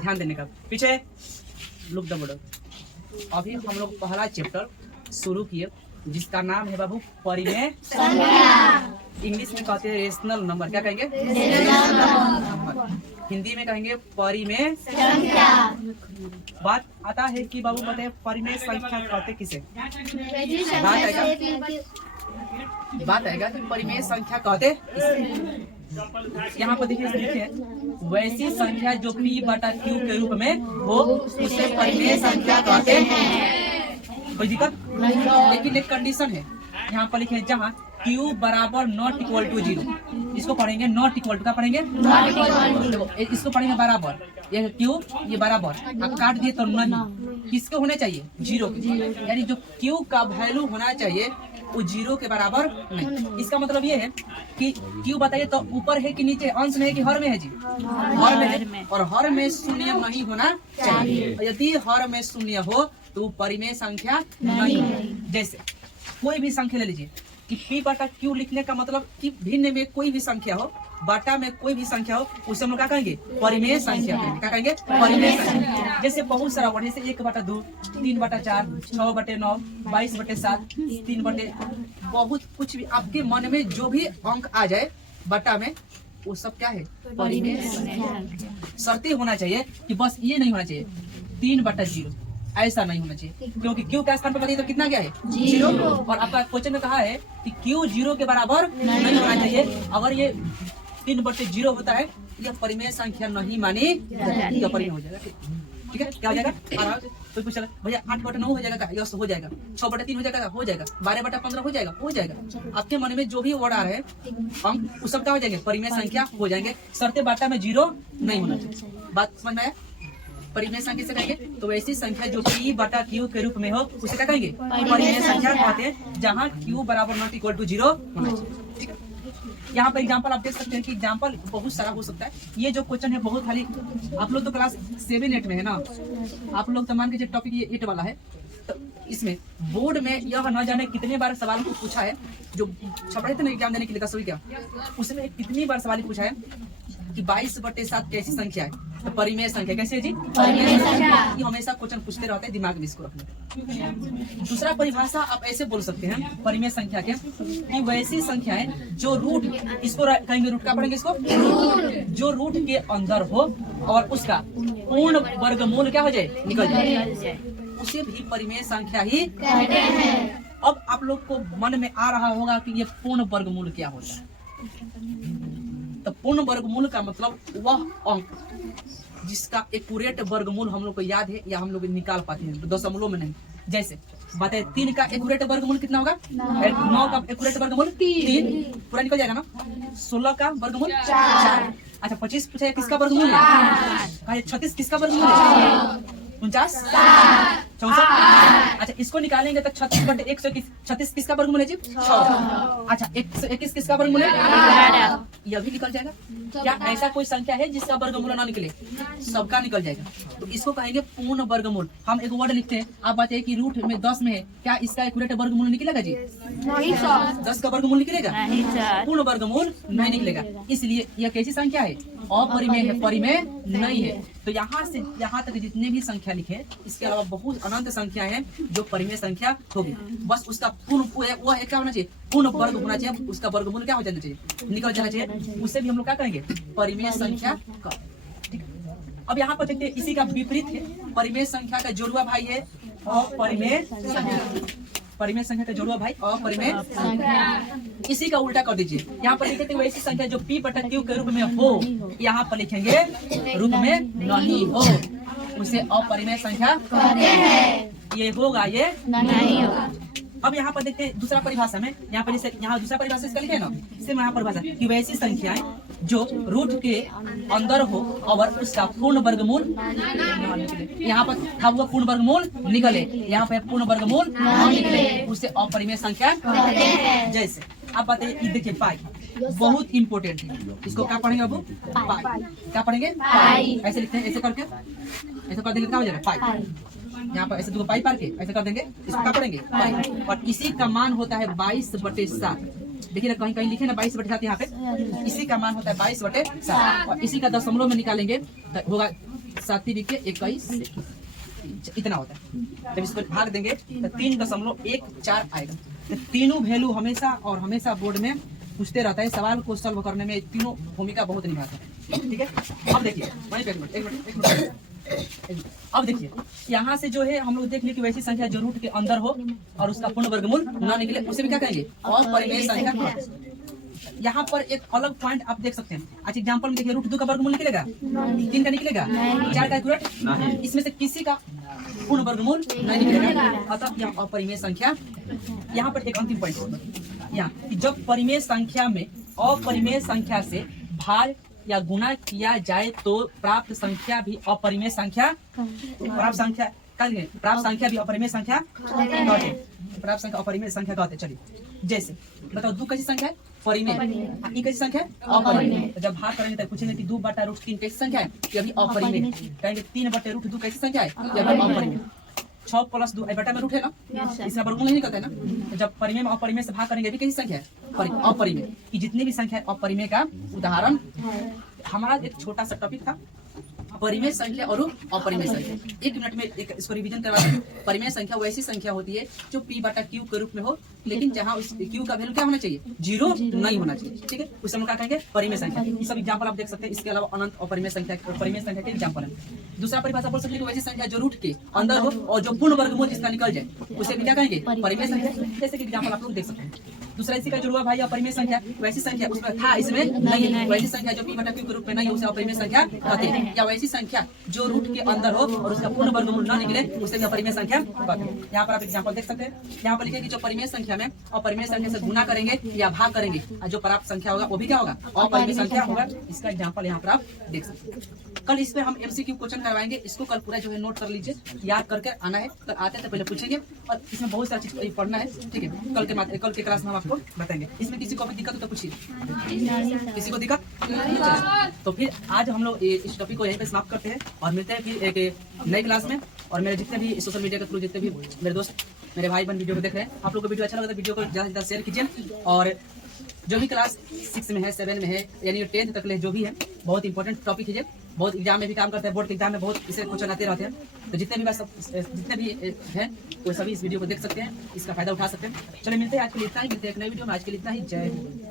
ध्यान देने का। पीछे लुक द बोर्ड। अभी हम लोग पहला चैप्टर शुरू किए जिसका नाम है बाबू परिमेय संख्या। इंग्लिश में कहते हैं रेशनल नंबर। क्या कहेंगे? नंबर। हिंदी में कहेंगे परिमेय संख्या। बात आता है कि बाबू बताए परिमेय संख्या कहते किसे? बात आएगा कि परिमेय संख्या कहते किसे? यहाँ पर देखिए लिखे वैसी संख्या जो P बटा Q के रूप में हो उसे परिमेय संख्या कहते हैं। कोई दिक्कत? लेकिन एक कंडीशन है यहाँ पर लिखे जहाँ Q बराबर नॉट इक्वल टू 0। इसको पढ़ेंगे नॉट इक्वल टू। क्या पढ़ेंगे? इसको पढ़ेंगे बराबर। ये Q ये बराबर आप काट दिए तो नहीं। किसके होने चाहिए? 0 के। यानी जो Q का वैल्यू होना चाहिए वो 0 के बराबर नहीं। इसका मतलब ये है कि Q बताइए तो ऊपर है कि नीचे, अंश में है कि हर में है जी? हर में है। और हर में शून्य नहीं होना चाहिए। यदि हर में शून्य हो तो परिमेय संख्या नहीं है। जैसे कोई भी संख्या ले लीजिए कि P बटा Q लिखने का मतलब कि भिन्न में कोई भी संख्या हो, बाटा में कोई भी संख्या हो, उसे हम लोग क्या कहेंगे? परिमेय संख्या कहेंगे। क्या कहेंगे? परिमेय संख्या। जैसे बहुत सारा वर्ड, जैसे 1/2, 3/4, 6/9, 22/7, 3 बहुत कुछ भी आपके मन में जो भी अंक आ जाए बटा में वो सब क्या है? परिमेय संख्या। शर्तें होना चाहिए कि बस ये नहीं होना चाहिए 3/0, ऐसा नहीं होना चाहिए क्योंकि Q का स्थान पर बताइए तो कितना क्या है? 0। और आपका क्वेश्चन में कहा है कि Q 0 के बराबर नहीं होना चाहिए। अगर ये 3/0 होता है यह परिमेय संख्या नहीं मानी जाती। यह परिमेय हो जाएगा। ठीक है? क्या हो जाएगा? कोई पूछेगा भैया 8/9 हो जाएगा? यस हो जाएगा। 6/3 हो जाएगा? हो जाएगा। 12/15 हो जाएगा? हो जाएगा। आपके मन में जो भी वर्ड आ रहे हैं अंक वो सब क्या हो जाएंगे? परिमेय संख्या हो जाएंगे। शर्ते बाटा में 0 नहीं होना चाहिए। बात समझ में आया? परिमेय संख्या से कहेंगे तो वैसी संख्या जो P बटा Q के रूप में हो उसे क्या कहेंगे? परिमेय संख्या कहते हैं जहाँ Q बराबर नॉट इक्वल टू 0 होना चाहिए। ठीक है? यहाँ पर एग्जांपल आप देख सकते हैं कि एग्जांपल बहुत सारा हो सकता है। ये जो क्वेश्चन है बहुत खाली आप लोग तो क्लास 7-8 में है ना, आप लोग तो मान के टॉपिक ये 8 वाला है तो इसमें बोर्ड में यह न जाने कितने बार सवाल को पूछा है। जो छपड़े थे ना एग्जाम देने के लिए 10वीं का, उसमें कितनी बार सवाल पूछा है कि 22/7 कैसी संख्या है? तो परिमेय संख्या कैसे है जी? परिमेय संख्या। ये हमेशा क्वेश्चन पूछते रहते हैं, दिमाग में इसको रखना। दूसरा परिभाषा आप ऐसे बोल सकते हैं परिमेय संख्या के कि वैसी संख्याएं जो रूट, इसको कहेंगे रूट। क्या पढ़ेंगे इसको? जो रूट के अंदर हो और उसका पूर्ण वर्गमूल क्या हो जाए? निकल जाए, उसे भी परिमेय संख्या ही कहते हैं। अब आप लोग को मन में आ रहा होगा कि ये पूर्ण वर्गमूल क्या होता है। तो पूर्ण वर्गमूल का मतलब वह अंक जिसका एक्यूरेट वर्गमूल हम लोग को याद है या हम लोग निकाल पाते हैं दशमलव में नहीं। जैसे बताए 3 का एक्यूरेट वर्गमूल कितना होगा? 9 का एक्यूरेट वर्गमूल 3 पूरा निकल जाएगा ना। 16 का वर्गमूल 4। अच्छा 25 पूछा है किसका वर्गमूल है? 36 किसका वर्गमूल है? 49, 64। अच्छा इसको निकालेंगे तो 36/136 किसका वर्गमूल है जी? 6। अच्छा 121 किसका वर्गमूल है? यह भी निकल जाएगा। क्या ऐसा कोई संख्या है जिसका वर्गमूल ना निकले? सबका निकल जाएगा। तो इसको कहेंगे पूर्ण वर्गमूल। हम एक वर्ड लिखते हैं, आप बताइए कि रूट में 10 में है, क्या इसका एक्यूरेट वर्गमूल निकलेगा जी? नहीं सर। 10 का वर्गमूल निकलेगा? नहीं सर। पूर्ण वर्गमूल नहीं निकलेगा। इसलिए यह कैसी संख्या है? अपरिमेय है, परिमेय नहीं है। तो यहाँ से यहाँ तक जितने भी संख्या लिखे इसके अलावा बहुत अनंत संख्या है जो परिमेय संख्या होगी। बस उसका पूर्ण वह क्या होना चाहिए? पूर्ण वर्ग होना चाहिए। उसका वर्गमूल क्या हो जाना चाहिए? निकल जाना चाहिए। उससे भी हम लोग क्या कहेंगे? परिमेय संख्या का। ठीक है? अब यहाँ पर देखते हैं इसी का विपरीत है। परिमेय संख्या का जोड़वा भाई है अपरिमेय संख्या। परिमेय संख्या का जोड़वा भाई अपरिमेय संख्या। इसी का उल्टा कर दीजिए। यहाँ पर लिखते हैं वैसी संख्या जो P बटा Q के रूप में हो, यहाँ पर लिखेंगे रूप में नहीं हो, उसे अपरिमेय संख्या कहते हैं। ये होगा, ये नहीं होगा। अब यहाँ पर देखते हैं दूसरा परिभाषा में, यहाँ पर जैसे यहाँ दूसरा परिभाषा इसका लिखे ना, इससे यहाँ परिभाषा कि वैसी संख्याएं जो रूट के अंदर हो और उसका पूर्ण वर्गमूल निकले। यहाँ पर था वो पूर्ण वर्गमूल निकले, यहाँ पे पूर्ण वर्गमूल न निकले, उसे अपरिमेय संख्या कहते हैं। जैसे आप बताइए, देखिए पाई बहुत इंपोर्टेंट है। इसको क्या पढ़ेंगे बाबू? पाई। क्या पढ़ेंगे? पाई। ऐसे लिखते हैं, ऐसे करके ऐसे कर देंगे क्या हो जाएगा? पाई। यहाँ पर ऐसे 2 पाई पार के ऐसे कर देंगे, इसको क्या पढ़ेंगे? पाई। और इसी का मान होता है 22/7। देखिए ना कहीं कहीं लिखे ना 22/7, यहाँ पे इसी का मान होता है 22/7। और इसी का दशमलव में निकालेंगे तो होगा 7 तिरिके 21 इतना होता है। जब इसको भाग देंगे तो 3.14 आएगा। तो तीनों वैल्यू हमेशा और हमेशा बोर्ड में पूछते रहता है, सवाल को सॉल्व करने में तीनों भूमिका बहुत निभाता है। ठीक है, अब देखिए वहीं पे एक मिनट। अब देखिए यहाँ से जो है हम लोग देख लिए कि वैसी संख्या जो रूट के अंदर हो और उसका पूर्ण वर्गमूल ना निकले, उसे भी क्या कहेंगे, अपरिमेय संख्या। यहाँ पर एक अलग पॉइंट आप देख सकते हैं। अच्छा एग्जांपल में देखिए, रूट 2 का वर्गमूल निकलेगा, 3 का निकलेगा, 4 का एक्यूरेट, इसमें से किसी का पूर्ण वर्गमूल नहीं निकलेगा, अतः यह अपरिमेय संख्या। यहाँ पर एक अंतिम पॉइंट यहाँ, जब परिमेय संख्या में अपरिमेय संख्या से भाग या गुणा किया जाए तो प्राप्त संख्या भी अपरिमेय संख्या, प्राप्त संख्या भी अपरिमेय संख्या कहते, प्राप्त संख्या अपरिमेय संख्या कहते। चलिए जैसे बताओ 2 कैसी संख्या है, परिमेय, ये कैसी संख्या है, अपरिमेय। जब भाग करेंगे तो पूछेंगे कि 2/√3 कैसी संख्या है, ये भी अपरिमेय। कहेंगे 3/√2 कैसी संख्या है, ये भी अपरिमेय। 6 + 2 बटा में रूट है ना, इसका वर्गमूल नहीं करते ना। तो जब परिमेय में अपरिमेय से भाग करेंगे, भी कैसी संख्या है, अपरिमेय। कि जितनी भी संख्या है अपरिमेय का उदाहरण। हमारा एक छोटा सा टॉपिक था परिमेय संख्या और अपरिमेय संख्या। 1 मिनट में एक इसको रिवीजन करवा दें। परिमेय संख्या वैसी संख्या होती है जो p/q के रूप में हो, लेकिन जहाँ उस q का वैल्यू क्या होना चाहिए, 0 नहीं होना चाहिए। ठीक है, उसे हम क्या कहेंगे, परिमेय संख्या। ये सब एग्जांपल आप देख सकते हैं। इसके अलावा अनंत अपरिमेय संख्या, परिमेय संख्या के एग्जांपल है। दूसरा परिभाषा बोल सकते हैं वैसी संख्या जो रूट के अंदर हो और जो पूर्ण वर्गमूल जिसका निकल जाए, उसे भी क्या कहेंगे, परिमेय संख्या। जैसे कि एग्जांपल आप लोग देख सकते हैं। दूसरा इसी का जुड़वा भाई अपरिमेय संख्या, वैसी संख्या उसमें था इसमें नहीं है, वैसी संख्या जो p/q के रूप में नहीं है उसे अपरिमेय संख्या कहते हैं। या वैसी संख्या जो रूट के अंदर हो और उसका पूर्ण वर्गमूल न निकले, उसे भी अपरिमेय संख्या कहते हैं। यहाँ पर आप एग्जांपल देख सकते हैं। यहाँ पर लिखे कि जो परिमेय संख्या में अपरिमेय संख्या से गुणा करेंगे या भाग करेंगे, जो प्राप्त संख्या होगा वो भी क्या होगा, अपरिमेय संख्या होगा। इसका एग्जांपल यहाँ पर आप देख सकते हैं। कल इस पे हम MCQ क्वेश्चन करवाएंगे, इसको कल पूरा जो है नोट कर लीजिए, याद करके आना है। कल आते तो पहले पूछेंगे और इसमें बहुत सारी चीज पढ़ना है। ठीक है, कल के क्लास में हम आपको बताएंगे। इसमें किसी को भी दिक्कत हो तो पूछिए, किसी को दिक्कत। तो फिर आज हम लोग इस टॉपिक को यहीं पे समाप्त करते हैं और मिलते हैं फिर एक नई क्लास में। और मेरे जितने भी सोशल मीडिया के थ्रू जितने भी मेरे दोस्त, मेरे भाई बहन वीडियो को देख रहे हैं, आप लोग को वीडियो अच्छा लगा तो वीडियो को ज्यादा से ज्यादा शेयर कीजिए। और जो भी क्लास 6 में है, 7 में है, यानी 10th तक ले जो भी है, बहुत इंपॉर्टेंट टॉपिक है, बहुत एग्जाम में भी काम करते हैं, बोर्ड के एग्जाम में बहुत इसे क्वेश्चन आते रहते हैं। तो जितने भी हैं वो सभी इस वीडियो को देख सकते हैं, इसका फायदा उठा सकते हैं। चलिए मिलते हैं, आज के लिए इतना ही, मिलते हैं एक नई वीडियो में। आज के लिए इतना ही, जय हिंद।